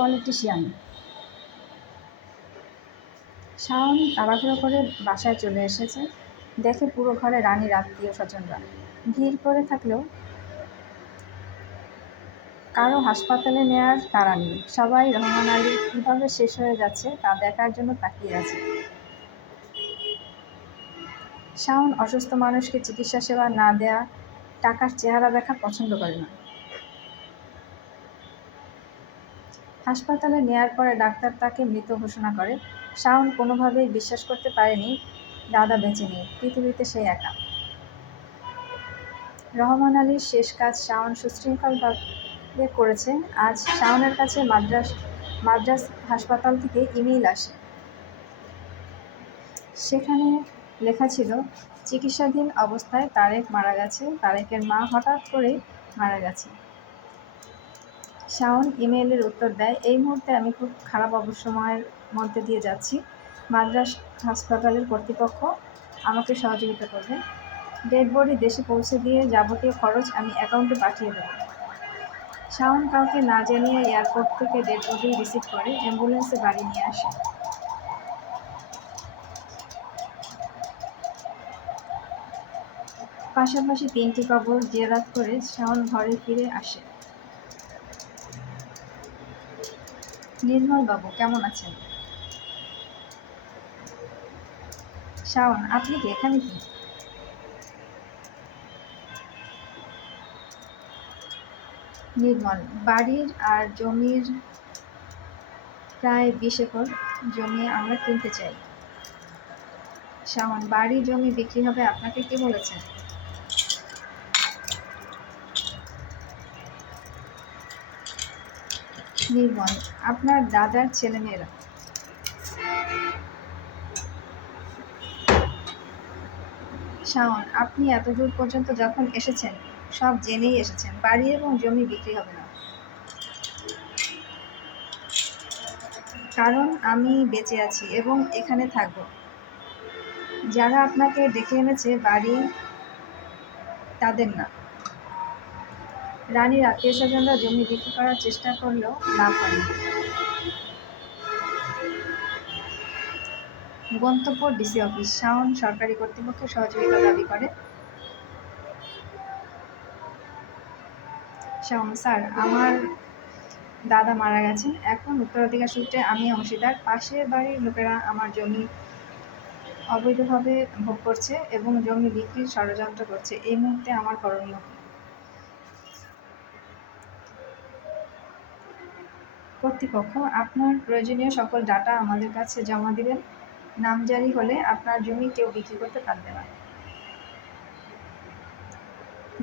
Politician. Shaon তাড়াহুড়ো করে বাসায় চলে এসেছে। দেখে পুরো ঘরে রানীর আত্মীয় স্বজনরা ভিড় করে থাকলেও কারো হাসপাতালে নেয়ার তাড়া নেই। সবাই রহমান আলী কীভাবে শেষ হয়ে যাচ্ছে তা দেখার জন্য তাকিয়ে আছে। শাওন অসুস্থ মানুষকে চিকিৎসা সেবা না দেয়া, টাকার চেহারা দেখা পছন্দ করে না। হাসপাতালে নেয়ার পরে ডাক্তার তাকে মৃত ঘোষণা করে। শাওন কোনোভাবেই বিশ্বাস করতে পারেনি দাদা বেঁচে নেই, পৃথিবীতে সে একা। রহমান আলীর শেষ কাজ শাওন সুশৃঙ্খলভাবে করেছে। আজ শাওনের কাছে মাদ্রাজ হাসপাতাল থেকে ইমেইল আসে। সেখানে লেখা ছিল, চিকিৎসাধীন অবস্থায় তারেক মারা গেছে। তারেকের মা হঠাৎ করেই মারা গেছে। শাওন ইমেইলের উত্তর দেয়, এই মুহূর্তে আমি খুব খারাপ সময়ের মধ্যে দিয়ে যাচ্ছি। মাদ্রাজ হাসপাতালের কর্তৃপক্ষ আমাকে সহযোগিতা করবে। ডেড বডি দেশে পৌঁছে দিয়ে যাবতীয় খরচ আমি অ্যাকাউন্টে পাঠিয়ে দেব। শাওন কাউকে না জানিয়ে এয়ারপোর্ট থেকে ডেড বডি রিসিভ করে অ্যাম্বুলেন্সে বাড়ি নিয়ে আসে। পাশাপাশি 3টি কবর জিয়ারত করে শাওন ঘরে ফিরে আসে। নির্মল বাবু কেমন আছেন? শাওন, আপনি কি এখানে কি? নির্মল, বাড়ির আর জমির প্রায় 20 একর জমি আমরা কিনতে চাই। শাওন, বাড়ি জমি বিক্রি হবে আপনাকে কে বলেছে? নির্মল, আপনার দাদার ছেলেমেয়েরা। শাওন, আপনি এত দূর পর্যন্ত যখন এসেছেন সব জেনেই এসেছেন, বাড়ি এবং জমি বিক্রি হবে না। কারণ আমি বেঁচে আছি এবং এখানে থাকব। যারা আপনাকে ডেকে এনেছে বাড়ি তাদের না। রানীর আত্মীয় স্বজনরা জমি বিক্রি করার চেষ্টা করলেও লাভ হয়নি। গন্তব্য ডিসি অফিস। শাওন সরকারি কর্তৃপক্ষের সহযোগিতা দাবি করে। শাওন, স্যার, আমার দাদা মারা গেছেন। এখন উত্তরাধিকার সূত্রে আমি অংশীদার। পাশের বাড়ির লোকেরা আমার জমি অবৈধভাবে ভোগ করছে এবং জমি বিক্রির ষড়যন্ত্র করছে। এই মুহূর্তে আমার করণীয় কি? কর্তৃপক্ষ, আপনার প্রয়োজনীয় সকল ডাটা আমাদের কাছে জমা দিবেন। নামজারি হলে আপনার জমি কেউ বিক্রি করতে পারবে না।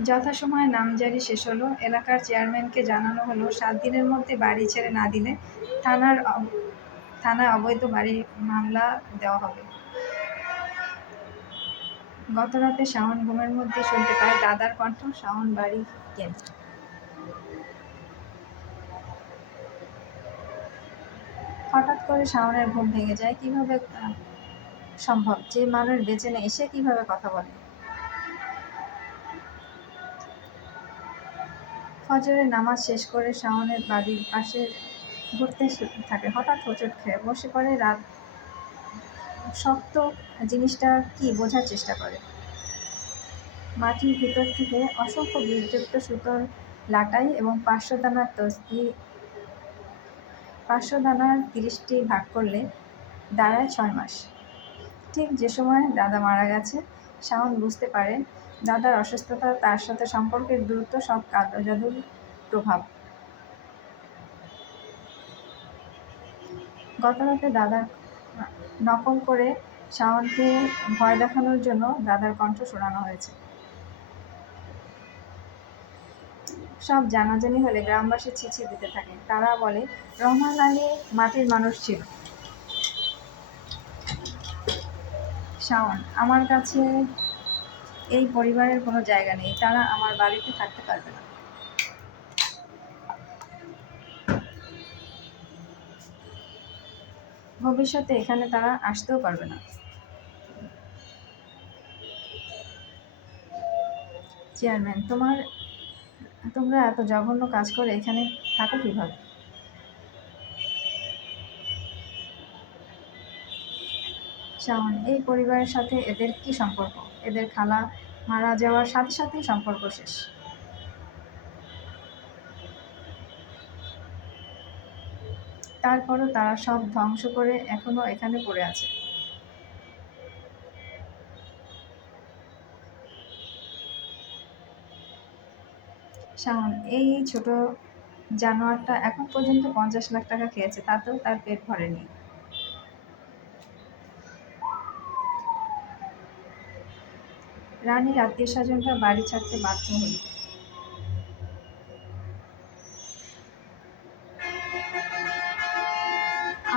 যথাসময়ে নামজারি শেষ হলো। এলাকার চেয়ারম্যানকে জানানো হলো 7 দিনের মধ্যে বাড়ি ছেড়ে না দিলে থানায় অবৈধ বাড়ি মামলা দেওয়া হবে। গতরাতে শাওন ঘুমের মধ্যে শুনতে পায় দাদার কণ্ঠ, শাওন বাড়ি কেন? হঠাৎ করে শাওনের ঘুম ভেঙে যায়। কিভাবে সম্ভব? যে মানুষ বেঁচে নেই সে কিভাবে কথা বলে? ফজরের নামাজ শেষ করে শাওনের বাড়ির পাশে ঘুরতে থাকে। হঠাৎ হোঁচট খেয়ে বসে পড়ে। রাত শক্ত জিনিসটা কি বোঝার চেষ্টা করে। মাটির ভিতর থেকে অসংখ্য বীজযুক্ত সুতোর লাটাই এবং 500 দানার তসবিহ। 500 দানার 30টি ভাগ করলে দাঁড়ায় 6 মাস। ঠিক যে সময় দাদা মারা গেছে, শাওন বুঝতে পারে দাদার অসুস্থতা, তার সাথে সম্পর্কের দূরত্ব, সব কালো জাদুর প্রভাব। গতরাতে দাদার নকল করে শাওনকে ভয় দেখানোর জন্য দাদার কণ্ঠ শোনানো হয়েছে। সব জানাজানি হলে গ্রামবাসী ছিছি দিতে থাকে। তারা বলে রহমান আলী মাটির মানুষ ছিল। শাওন, আমার কাছে এই পরিবারের কোনো জায়গা নেই। তারা আমার বাড়িতে থাকতে পারবে না। ভবিষ্যতে এখানে তারা আসতেও পারবে না। চেয়ারম্যান, তোমরা এত জঘন্য কাজ করে এখানে থাকো কিভাবে? শাওন, এই পরিবারের সাথে এদের কি সম্পর্ক? এদের খালা মারা যাওয়ার সাথে সাথেই সম্পর্ক শেষ। তারপরও তারা সব ধ্বংস করে এখনো এখানে পড়ে আছে। শাওন, এই ছোট জানোয়ারটা এখন পর্যন্ত 50 লাখ টাকা খেয়েছে, তাতেও তার পেট ভরেনি। রানীর আত্মীয় স্বজনরা বাড়ি ছাড়তে বাধ্য হল।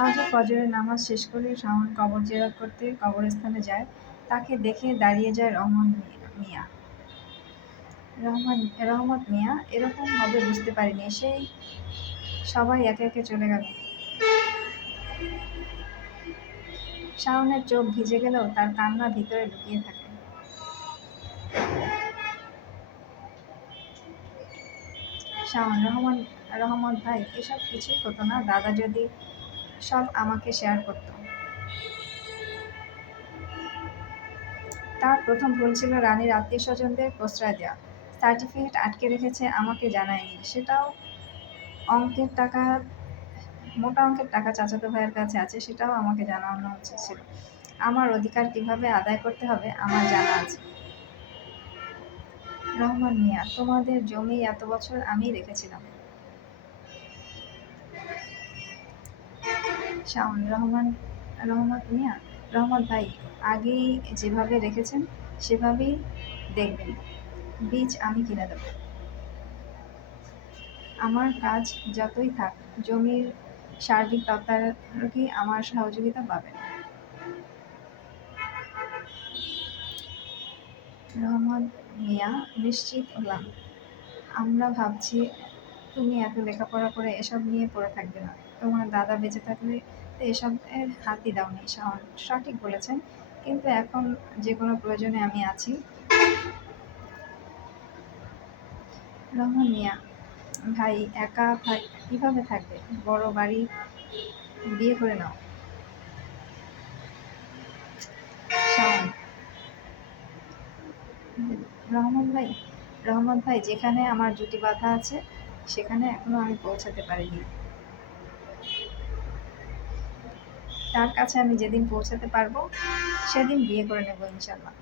আজও ফজরের নামাজ শেষ করে শাওন কবর জিয়ারত করতে কবরস্থানে যায়। তাকে দেখে দাঁড়িয়ে যায় মিয়া রহমত মিয়া। এরকম হবে বুঝতে পারিনি। সেই সবাই একে একে চলে গেল। শাওনের চোখ ভিজে গেলেও তার কান্না ভিতরে লুকিয়ে থাকে। শাওন, রহমত ভাই, এসব কিছুই হতো না দাদা যদি সব আমাকে শেয়ার করত। তার প্রথম ভুল ছিল রানীর আত্মীয় স্বজনদের প্রশ্রয় দেওয়া। সার্টিফিকেট আটকে রেখেছে, আমাকে জানায়নি। সেটাও অঙ্কের টাকা, মোটা অঙ্কের টাকা চাচাতো ভাইয়ের কাছে আছে, সেটাও আমাকে জানানো উচিত ছিল। আমার অধিকার কিভাবে আদায় করতে হবে আমার জানা আছে। রহমান মিয়া, তোমাদের জমি এত বছর আমি রেখেছিলাম। শাওন, রহমত মিয়া, রহমত ভাই, আগেই যেভাবে রেখেছেন সেভাবেই দেখবেন। বীজ আমি কিনে দেব। আমার কাজ যতই থাক, জমির সার্বিক তদারকি আমার সহযোগিতা পাবেন। রহমত মিয়া নিশ্চিত হলাম। আমরা ভাবছি তুমি এত লেখাপড়া করে এসব নিয়ে পড়ে থাকবে না। তোমার দাদা বেঁচে থাকলে তো এসব হাতই দাওনি। শাওন, সঠিক বলেছেন, কিন্তু এখন যে কোনো প্রয়োজনে আমি আছি। রহমান মিয়া, ভাই একা কিভাবে থাকবে? বড় বাড়ি, বিয়ে করে নাও। শাওন, রহমত ভাই, যেখানে আমার জুটি বাঁধা আছে সেখানে এখনো আমি পৌঁছাতে পারিনি। তার কাছে আমি যেদিন পৌঁছাতে পারবো সেদিন বিয়ে করে নেবো ইনশাল্লাহ।